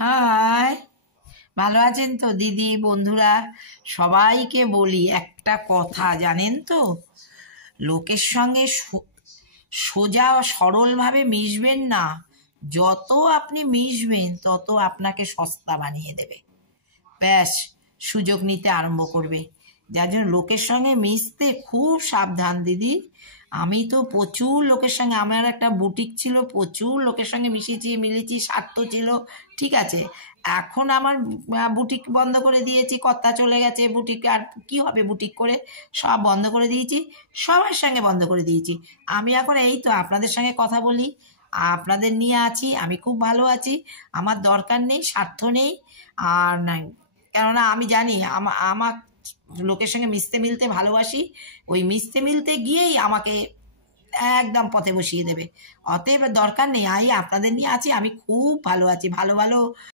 High, ভালো আছেন তো দিদি? বন্ধুরা সবাইকে বলি একটা কথা, জানেন তো, লোকের সঙ্গে সোজা সরলভাবে মিশবেন না। যত আপনি মিশবেন তত আপনাকে সস্তা বানিয়ে দেবে। ব্যাস, সুযোগ নিতে আরম্ভ করবে। যার জন্য লোকের সঙ্গে মিশতে খুব সাবধান দিদি। আমি তো প্রচুর লোকের সঙ্গে, আমার একটা বুটিক ছিল, প্রচুর লোকের সঙ্গে মিলেছি, স্বার্থ ছিল, ঠিক আছে। এখন আমার বুটিক বন্ধ করে দিয়েছি, কর্তা চলে গেছে, বুটিক আর কি হবে বুটিক করে, সব বন্ধ করে দিয়েছি, সবার সঙ্গে বন্ধ করে দিয়েছি। আমি এখন এই তো আপনাদের সঙ্গে কথা বলি, আপনাদের নিয়ে আছি, আমি খুব ভালো আছি, আমার দরকার নেই, স্বার্থ নেই। আর নাই, কেননা আমি জানি আমার লোকের সঙ্গে মিশতে মিলতে ভালোবাসি, ওই মিশতে মিলতে গিয়েই আমাকে একদম পথে বসিয়ে দেবে। অতএব দরকার নেই, আপনাদের নিয়ে আছি, আমি খুব ভালো আছি, ভালো ভালো